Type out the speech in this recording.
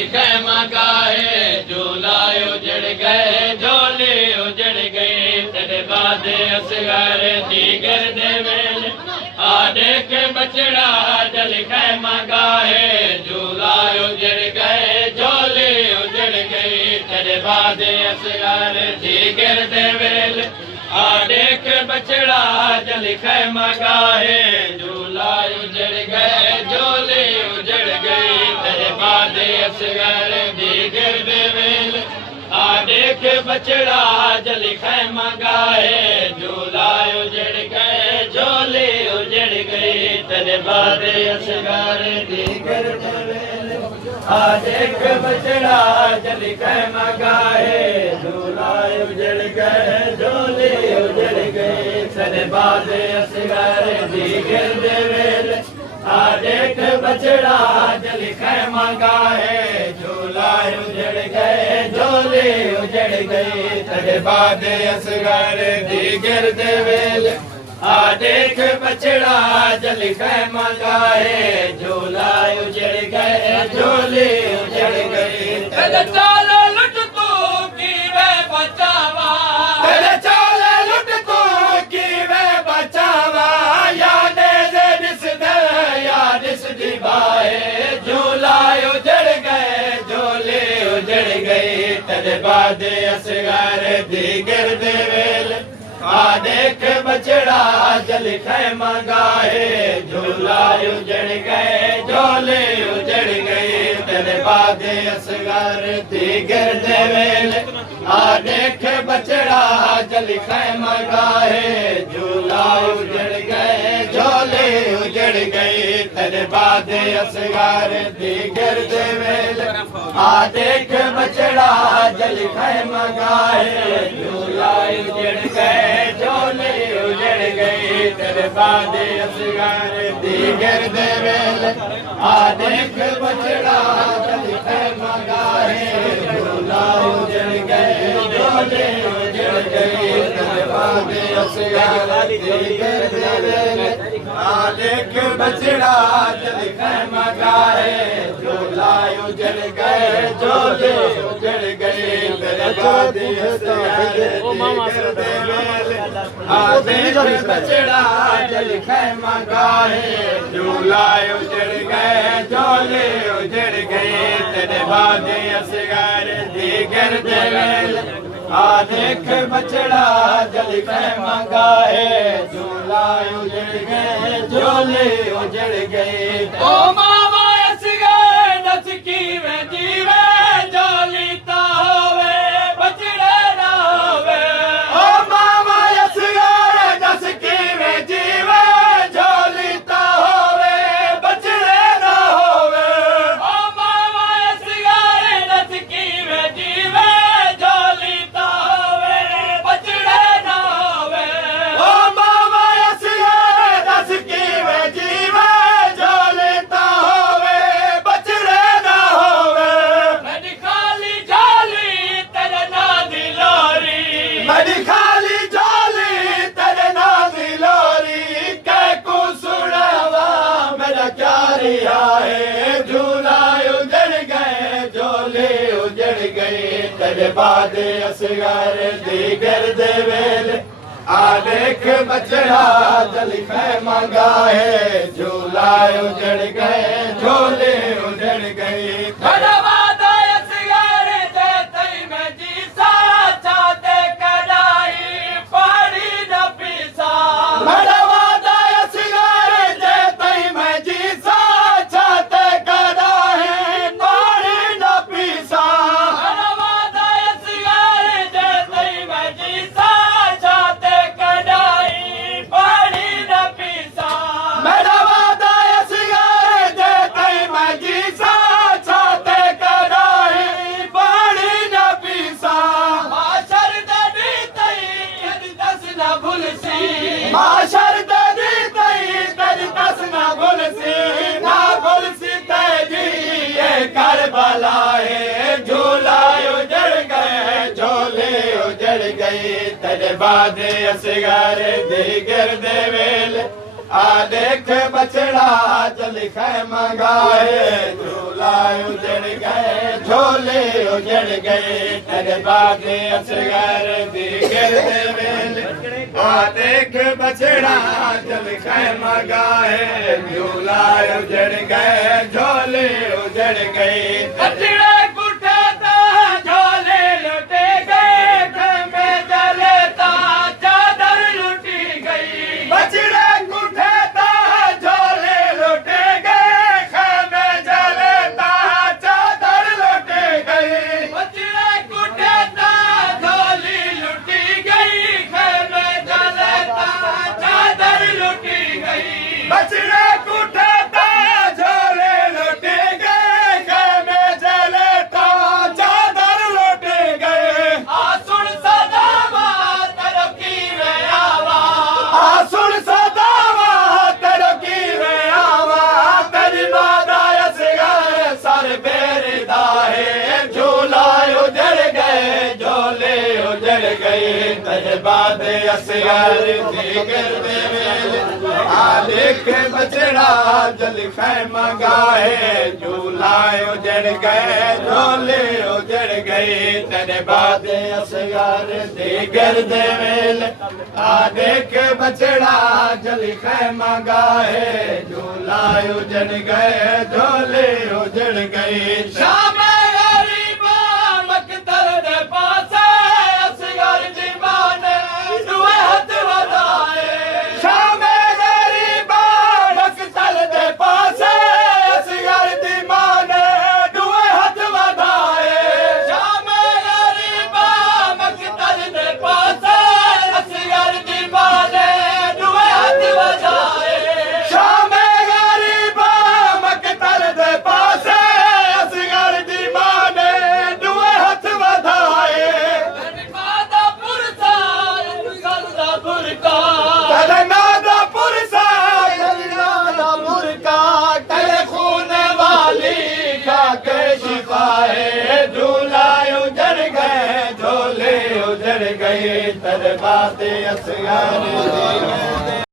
खैमा गाए झूला उजड़ गए झोले उजड़ गए तेरे बाद असगर दीगर दे वेल आडे के बचड़ा जल खैमा गाए झूला उजड़ गए झोले उजड़ गए तेरे बाद असगर दीगर दे वेल आडे के बचड़ा जल खैमा गाए झूला उजड़ गए झोले उजड़ गए तेरे बाद असगर दीगर दे वेल आडे के बचड़ा जल खैमा गाए झूला उजड़ गए झोले उजड़ गए तेरे बाद असगर दीगर दे वेल आडे के बचड़ा जल खैमा गाए झूला उजड़ गए झोले उजड़ गए तेरे बाद असगर दीगर दे वेल आडे के बचड़ा जल खैमा गाए झूला उजड़ गए झोले उजड़ गए तेरे बाद असगर दीगर दे वेल आडे के बचड़ा जल खैमा गाए झूला उजड़ गए झोले उजड़ गए तेरे चाल लुट तू की वे बचावा तेरे चाल लुट तू की वे बचावा याद दिवाए झूला उजड़ गए झोले उजड़ गए तेरे बाद असगर दीगर दे वेल आडे के बचड़ा जल खैमा गाए झूला उजड़ गए झोले उजड़ गए तेरे बाद असगर दीगर दे वेल आडे के बचड़ा जल खैमा गाए झूला उजड़ गए झोले उजड़ गए तेरे बाद असगर दीगर दे वेल आडे के बचड़ा जल खैमा गाए झूला उजड़ गए झोले उजड़ गए तेरे बाद असगर दीगर दे वेल आडे के बचड़ा जल खैमा गाए झूला उजड़ गए झोले उजड़ गए तेरे बाद असगर दीगर दे वेल आडे के बचड़ा जल खैमा गाए झूला उजड़ गए झोले उजड़ गए तेरे बाद असगर दीगर दे वेल आडे के बचड़ा जल खैमा गाए झूला उजड़ गए झोले उजड़ गए तेरे बाद असगर दीगर दे वेल आडे के बचड़ा जल खैमा गाए झूला उजड़ गए झोले उजड़ गए ओ मामा असगर नच की वे जीवे झोली ता होवे बचड़े ना होवे ओ मामा असगर नच की वे जीवे झोली ता होवे बचड़े ना होवे ओ मामा असगर नच की वे जीवे झोली ता होवे बचड़े ना होवे ओ मामा असगर नच की वे जीवे झोली ता होवे बचड़े ना होवे मेरी खाली झोली तेरे ना दी लोरी मेरी खाली झोली तेरे ना दी लोरी कै को सुनावा मेरा क्या रिहा है झूला उजड़ गए झोले उजड़ गए तेरे बाद असगर दीगर दे वेल आडे के बचड़ा जल खैमा गाए झूला उजड़ गए झोले उजड़ गए तेरे बाद असगर दे तई में जी साचा दे कड़ाई पानी न पीसा मेरा वादा असगर दे तई में जी साचा दे कड़ाई पानी न पीसा मेरा वादा असगर दे तई में जी साचा दे कड़ाई पानी न पीसा मेरा वादा असगर दे तई में जी साचा दे कड़ाई पानी न पीसा माशर दे दी तई कद दस न भूलसी माशर दे दी तई कद दस न भूलसी तेरी ये करबला है झूला उजड़ गए झोले उजड़ गए तेरे बाद असगर दीगर दे वेल आ देख बछड़ा जल खैमा गाए झूला उजड़ गए झोले उजड़ गए तेरे बागे असगर दी गिरद वेल आ देख बछड़ा जल खैमा गाए झूला उजड़ गए झोले उजड़ गए बछड़ा कुठा ता झोले लुटे गए खैमे जले ता चादर लुटी गई बछड़ा बाद असगर दी गिरद वेल आ देख बछड़ा जल खैमा गाए झूला उजड़ गए झोले उजड़ गए तेरे बाद असगर दी गिरद वेल आ देख बछड़ा जल खैमा गाए झूला उजड़ गए झोले उजड़ गए शाम तेरे बाते असगर दी